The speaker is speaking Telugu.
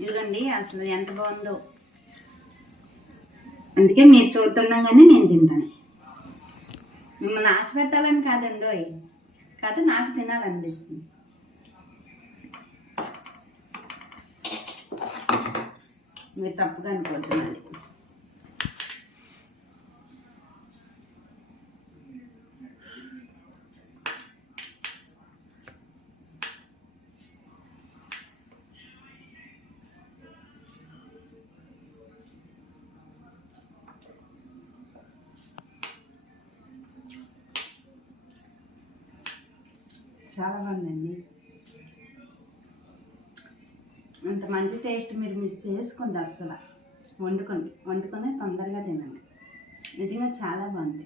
ఇదిగోండి అసలు ఎంత బాగుందో. అందుకే మీరు చూస్తుండగానే నేను తింటాను. మిమ్మల్ని ఆశ పెట్టాలని కాదండి కాదు నాకు తినాలనిపిస్తుంది. మీరు తప్పుగా అనుకుంటున్నది చాలా బాగుందండి అంత మంచి టేస్ట్ మీరు మిస్ చేసుకోండి అస్సలు. వండుకోండి. వండుకొని తొందరగా తినండి. నిజంగా చాలా బాగుంది.